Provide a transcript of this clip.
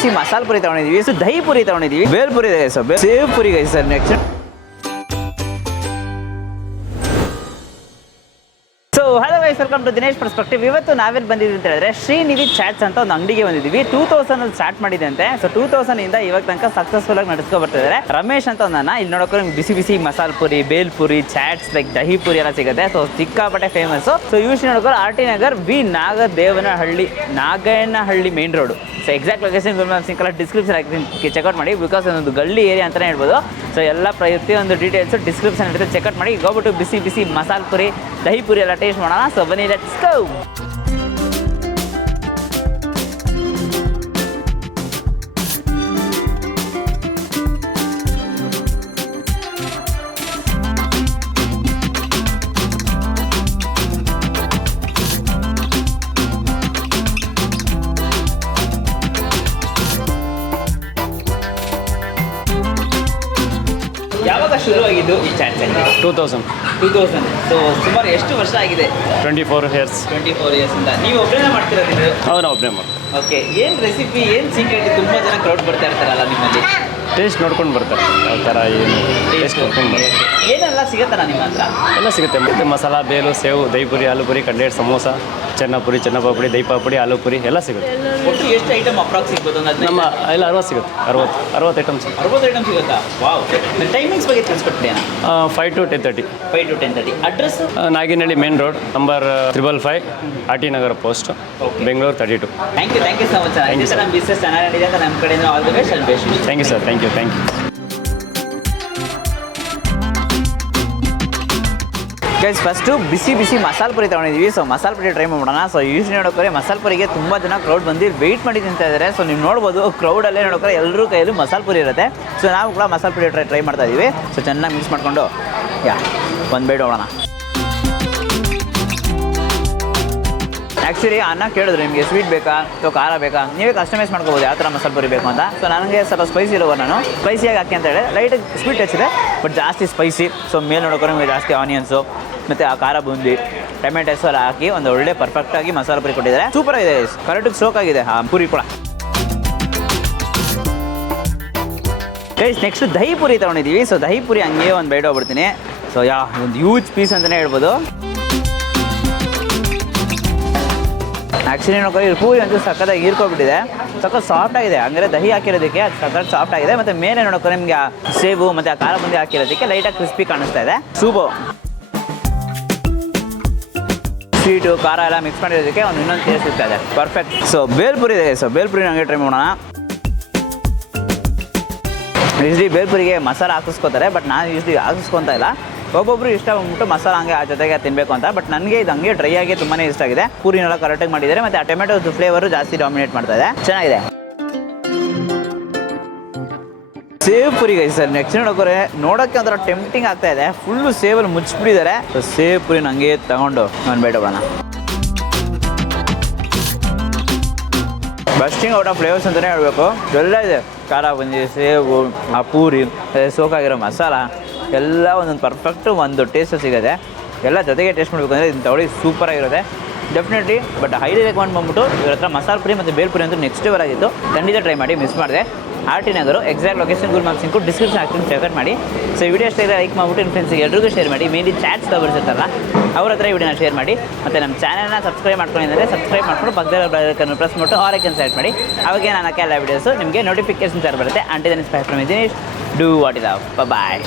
ಬಿಸಿ ಮಸಾಲ ಪುರಿ ತಗೊಂಡಿದ್ದೀವಿ. ಸೊ ದಹಿ ಪುರಿ ತಗೊಂಡಿದ್ದೀವಿ, ಬೇಲ್ ಪುರಿ ಇದೆ ಸರ್, ಸೇವ್ ಪುರಿ ಇದೆ sir. Next hello guys, welcome to Dinesh perspective. ಇವತ್ತು ನಾವೆಲ್ಲಿ ಬಂದಿದ್ದೀವಿ ಅಂತ ಹೇಳಿದ್ರೆ ಶ್ರೀನಿಧಿ ಚಾಟ್ಸ್ ಅಂತ ಒಂದು ಅಂಗಡಿಗೆ ಬಂದಿದ್ದೀವಿ. 2000 ಸ್ಟಾರ್ಟ್ ಮಾಡಿದೆ ಅಂತೆ. ಸೊ 2000 ಇಂದ ಇವಾಗ ತನಕ ಸಕ್ಸಸ್ಫುಲ್ ಆಗಿ ನಡೆಸ್ಕೊ ಬರ್ತಿದ್ದಾರೆ. ರಮೇಶ್ ಅಂತ ಒಂದನ್ನ ಇಲ್ಲಿ ನೋಡೋಕೆ ನಿಮ್ಗೆ ಬಿಸಿ ಬಿಸಿ ಮಸಾಲ ಪುರಿ, ಬೇಲ್ ಪುರಿ, ಚಾಟ್ಸ್ ಲೈಕ್ ದಹಿ ಪುರಿ ಎಲ್ಲ ಸಿಗುತ್ತೆ. ಸೊ ಸಿಕ್ಕಾಪಟ್ಟೆ ಫೇಮಸ್. ಸೊ ಯೂಶ್ ನೋಡೋಕೆ RT Nagar V Nagenahalli main road. So exact location ಸಿಂಕಲ್ಲ ಡಿಸ್ಕ್ರಿಪ್ಷನ್ ಹಾಕಿ ಚೆಕ್ಔಟ್ ಮಾಡಿ. ಬಿಕಾಸ್ ಒಂದು ಗಲ್ಲಿ ಏರಿಯಾ ಅಂತಲೇ ಹೇಳ್ಬೋದು. ಸೊ ಎಲ್ಲ ಪ್ರತಿಯೊಂದು ಡೀಟೇಲ್ಸು ಡಿಸ್ಕ್ರಿಪ್ಷನ್ ಇರುತ್ತೆ, ಚೆಕ್ಔಟ್ ಮಾಡಿ. ಹೋಗ್ಬಿಟ್ಟು ಬಿಸಿ ಬಿಸಿ ಮಸಾಲ ಪುರಿ, ದಹಿ ಪುರಿ ಎಲ್ಲ ಟೇಸ್ಟ್ ಮಾಡೋಣ. ಸೊ ಬನ್ನಿ, ಲೆಟ್ಸ್ ಗೋ. ಯಾವಾಗ ಶುರುವಾಗಿದ್ದು ಈ ಚಾಟ್ ಸೆಂಟರ್? 2000. ಸೊ ಸುಮಾರು ಎಷ್ಟು ವರ್ಷ ಆಗಿದೆ? 24 years. 24 years ಇಂದ ನೀವು ಒಬ್ಬರೇ ಮಾಡ್ತಿರೋದು? ಹೌದು, ಒಬ್ಬನೇ ಮಾಡ್ತೀನಿ. ಓಕೆ, ಏನು ರೆಸಿಪಿ, ಏನು ಸೀಕ್ರೆಟ್? ತುಂಬ ಜನ ಕ್ರೌಡ್ ಬರ್ತಾ ಇರ್ತಾರಲ್ಲ ನಿಮ್ಮಲ್ಲಿ. ಟೇಸ್ಟ್ ನೋಡ್ಕೊಂಡು ಬರ್ತಾರೆ, ಯಾವ ಥರ ಏನು ಟೇಸ್ಟ್ ನೋಡ್ಕೊಂಡು ಬರ್ತಾರೆ. ಏನೆಲ್ಲ ಸಿಗುತ್ತಲ್ಲ ನಿಮ್ಮ ಹತ್ರ? ಎಲ್ಲ ಸಿಗುತ್ತೆ. ಮತ್ತು ಮಸಾಲ, ಬೇಲು, ಸೇವು, ದಹಿ ಪುರಿ, ಆಲೂ ಪುರಿ, ಕಡ್ಲೆಟ್, ಸಮೋಸ, ಚೆನ್ನಪುರಿ, ಚೆನ್ನಪಾಪುಡಿ, ದಹಿ ಪಾಪುಡಿ, ಆಲೂ ಪುರಿ ಎಲ್ಲ ಸಿಗುತ್ತೆ. ಒಟ್ಟು ಎಷ್ಟು ಐಟಮ್ ಅಪ್ರಾಕ್ಸ್ ಸಿಗ್ಬೋದು? ನಮ್ಮ ಎಲ್ಲ 60 ಸಿಗುತ್ತೆ. 60 ಐಟಮ್ಸ್. 60 ಐಟಮ್ ಸಿಗುತ್ತಾ? ವಾವ್. ಟೈಮಿಂಗ್ಸ್ ಬಗ್ಗೆ ತಿಳಿಸ್ಕೊಡ್ತೀಯ? 5 to 10:30. 5 to 10:30. Address? Naginahalli main road, number 555, RT Nagar post, Bengaluru 32. Thank you so much. ಇದೇ ಥರ ನಮ್ಮ ಬಿಸ್ನೆಸ್ ಚೆನ್ನಾಗಿ ನಡೀದೆ ಅಂತ ನಮ್ಮ ಕಡೆಯಿಂದ all the best and best. Thank you sir. Thank you. Guys, first ಬಿಸಿ ಬಿಸಿ ಮಸಾಲ ಪುರಿ ತೊಗೊಂಡಿದ್ದೀವಿ. ಸೊ ಮಸಾಲ ಪುರಿ ಟ್ರೈ ಮಾಡೋಣ. ಸೊ ಯೂಶ್ವಲಿ ನೋಡೋಕೆ ಮಸಾಲ ಪುರಿಗೆ ತುಂಬ ಜನ ಕ್ರೌಡ್ ಬಂದು ವೆಯ್ಟ್ ಮಾಡಿ ತಿಂತಾ ಇದ್ದಾರೆ. ಸೊ ನೀವು ನೋಡ್ಬೋದು, ಕ್ರೌಡಲ್ಲೇ ನೋಡೋಕೆ ಎಲ್ಲರೂ ಕೈಯಲ್ಲೂ ಮಸಾಲ ಪುರಿ ಇರುತ್ತೆ. ಸೊ ನಾವು ಕೂಡ ಮಸಾಲ ಪುರಿ ಟ್ರೈ ಮಾಡ್ತಾ ಇದ್ದೀವಿ. ಸೊ ಚೆನ್ನಾಗಿ ಮಿಕ್ಸ್ ಮಾಡಿಕೊಂಡು ಒಂದು ಬೈಟ್ ಹೋಗೋಣ. ಆ್ಯಕ್ಚುಲಿ ಅನ್ನ ಕೇಳಿದ್ರು, ನಿಮಗೆ ಸ್ವೀಟ್ ಬೇಕಾ ಅಥವಾ ಖಾರ ಬೇಕಾ, ನೀವೇ ಕಸ್ಟಮೈಸ್ ಮಾಡ್ಕೋಬೋದು ಯಾವ ಥರ ಮಸಾಲ ಪುರಿ ಬೇಕು ಅಂತ. ಸೊ ನನಗೆ ಸ್ವಲ್ಪ ಸ್ಪೈಸಿ ಇರೋರು, ನಾನು ಸ್ಪೈಸಿಯಾಗಿ ಹಾಕಿ ಅಂತ ಹೇಳಿ ಲೈಟಾಗಿ ಸ್ವೀಟ್ ಹಚ್ಚಿದೆ, ಬಟ್ ಜಾಸ್ತಿ ಸ್ಪೈಸಿ. ಸೊ ಮೇಲೆ ನೋಡೋಕೆ ನಿಮಗೆ ಜಾಸ್ತಿ ಆನಿಯನ್ಸು ಮತ್ತು ಆ ಖಾರ ಬುಂದಿ, ಟೊಮೆಟೊಸ್ ಎಲ್ಲ ಹಾಕಿ ಒಂದು ಒಳ್ಳೆ ಪರ್ಫೆಕ್ಟಾಗಿ ಮಸಾಲ ಪುರಿ ಕೊಟ್ಟಿದ್ದಾರೆ. ಸೂಪರ್ ಆಗಿದೆ, ಕರೆಕ್ಟಾಗಿ ಸೋಕ್ ಆಗಿದೆ ಆ ಪುರಿ ಕೂಡ. ಗೈಸ್, ನೆಕ್ಸ್ಟ್ ದಹಿ ಪುರಿ ತೊಗೊಂಡಿದ್ದೀವಿ. ಸೊ ದಹಿ ಪುರಿ ಹಂಗೆ ಒಂದು ಬೈಟ್ ಹೋಗ್ಬಿಡ್ತೀನಿ. ಸೊ ಒಂದು ಹ್ಯೂಜ್ ಪೀಸ್ ಅಂತಲೇ ಹೇಳ್ಬೋದು. ಆ್ಯಕ್ಚುಲಿ ನೋಡ್ಕೊ, ಪೂರಿ ಅಂತೂ ಸಖತ್ತಾಗಿ ಹೀರ್ಕೊಬಿಟ್ಟಿದೆ, ಸಖತ್ ಸಾಫ್ಟ್ ಆಗಿದೆ. ಹಂಗಾರೆ ದಹಿ ಹಾಕಿರೋದಕ್ಕೆ ಅದು ಸಖತ್ ಸಾಫ್ಟ್ ಆಗಿದೆ. ಮತ್ತು ಮೇಲೆ ನೋಡೋಕೆ ನಿಮಗೆ ಸೇಬು ಮತ್ತು ಆ ಖಾರ ಬುಂದಿ ಹಾಕಿರೋದಕ್ಕೆ ಲೈಟಾಗಿ ಕ್ರಿಸ್ಪಿ ಕಾಣಿಸ್ತಾ ಇದೆ. ಸೂಪರ್. ಸ್ವೀಟು ಖಾರ ಎಲ್ಲ ಮಿಕ್ಸ್ ಮಾಡಿರೋದಕ್ಕೆ ಒಂದು ಇನ್ನೊಂದು ಟೇಸ್ಟ್ ಸಿಗ್ತಾ ಇದೆ, ಪರ್ಫೆಕ್ಟ್. ಸೊ ಬೇಲ್ಪುರಿ ಇದೆ. ಸೊ ಬೇಲ್ಪುರಿ ನನಗೆ ಟ್ರೈ ಮಾಡೋಣ. ಯೂಶ್ವಲಿ ಬೇಲ್ಪುರಿಗೆ ಮಸಾಲ ಹಾಕಿಸ್ಕೋತಾರೆ, ಬಟ್ ನಾನು ಯೂಶ್ವಲಿ ಹಾಕಿಸ್ಕೊತಾ ಇಲ್ಲ. ಒಬ್ಬೊಬ್ರು ಇಷ್ಟ ಬಂದ್ಬಿಟ್ಟು ಮಸಾಲ ಹಂಗೆ ಆ ಜೊತೆಗೆ ತಿನ್ನಬೇಕು ಅಂತ. ಬಟ್ ನನಗೆ ಇದು ಹಂಗೆ ಡ್ರೈ ಆಗಿ ತುಂಬಾ ಇಷ್ಟ ಆಗಿದೆ. ಪೂರಿನೆಲ್ಲ ಕರೆಕ್ಟಾಗಿ ಮಾಡಿದ್ದಾರೆ, ಮತ್ತು ಆ ಟೊಮೆಟೋದು ಫ್ಲೇವರು ಜಾಸ್ತಿ ಡಾಮಿನೇಟ್ ಮಾಡ್ತಾ ಇದೆ, ಚೆನ್ನಾಗಿದೆ. Save Puri guys sir. Next ನೋಡೋಕ್ಕೆ ಒಂಥರ ಟೆಂಪ್ಟಿಂಗ್ ಆಗ್ತಾ ಇದೆ. ಫುಲ್ಲು ಸೇವಲ್ಲಿ ಮುಚ್ಚಿಬಿಟ್ಟಿದ್ದಾರೆ. ಸೊ ಸೇವ್ ಪುರಿ ನನಗೆ ತಗೊಂಡು ನಾನು ಬೇಡೋಣ. ಬಸ್ಟಿಂಗ್ ಔಟ್ ಆಫ್ ಫ್ಲೇವರ್ಸ್ ಅಂತಲೇ ಹೇಳಬೇಕು. ಎಲ್ಲ ಇದೆ, ಖಾರ ಬಂದಿ, ಸೇವು, ಆ ಪೂರಿ, ಸೋಕಾಗಿರೋ ಮಸಾಲ ಎಲ್ಲ ಒಂದೊಂದು ಪರ್ಫೆಕ್ಟು ಒಂದು ಟೇಸ್ಟ್ ಸಿಗುತ್ತೆ. ಎಲ್ಲ ಜೊತೆಗೆ ಟೇಸ್ಟ್ ಮಾಡಬೇಕು ಅಂದರೆ ಇದನ್ನು ತಗೊಳ್ಳಿ, ಸೂಪರಾಗಿರುತ್ತೆ ಡೆಫಿನೆಟ್ಲಿ. ಬಟ್ ಹೈಲಿ ರೆಕಮೆಂಡ್ ಬಂದ್ಬಿಟ್ಟು ಇವ್ರ ಹತ್ರ ಮಸಾಲ ಪುರಿ ಮತ್ತು ಬೇಲ್ ಪುರಿ ಅಂತೂ ನೆಕ್ಸ್ಟ್ ಲೆವೆಲ್ ಆಗಿತ್ತು. ಖಂಡಿತ ಟ್ರೈ ಮಾಡಿ, ಮಿಸ್ ಮಾಡಿದೆ. RT Nagar, exact location Google Maps link description ಹಾಕ್ತೀನಿ, ಚೆಕ್ ಮಾಡಿ. ಸೊ ಈ ವಿಡಿಯೋ ಅಷ್ಟೇ ಲೈಕ್ ಮಾಡಿಬಿಟ್ಟು ನಿಮ್ಮ ಫ್ರೆಂಡ್ಸಿಗೆ ಎಲ್ರಿಗೂ ಶೇರ್ ಮಾಡಿ. ಮೇನ್ಲಿ ಚಾಟ್ಸ್ ತಗೊಳ್ಸಿರ್ತಾರಲ್ಲ ಅವ್ರ ಹತ್ರ ಈ ವಿಡಿಯೋನ ಶೇರ್ ಮಾಡಿ. ಮತ್ತು ನಮ್ಮ ಚಾನಲ್ನ ಸಬ್ಸ್ಕ್ರೈಬ್ ಮಾಡ್ಕೊಂಡಿದ್ದಾರೆ, ಸಬ್ಸ್ಕ್ರೈಬ್ ಮಾಡ್ಕೊಂಡು ಪಕ್ಕದಲ್ಲಿ ಪ್ರೆಸ್ ಮಾಡಿಟ್ಟು ಆರೈಕನ್ ಸೆಲೆಕ್ಟ್ ಮಾಡಿ. ಅವಾಗ ನಾನು ಹಾಕಿ ಎಲ್ಲ ವೀಡಿಯೋಸು ನಿಮಗೆ ನೋಟಿಫಿಕೇಶನ್ ಬರುತ್ತೆ. Until then, inspire from Dinesh. Do what is love. Bye.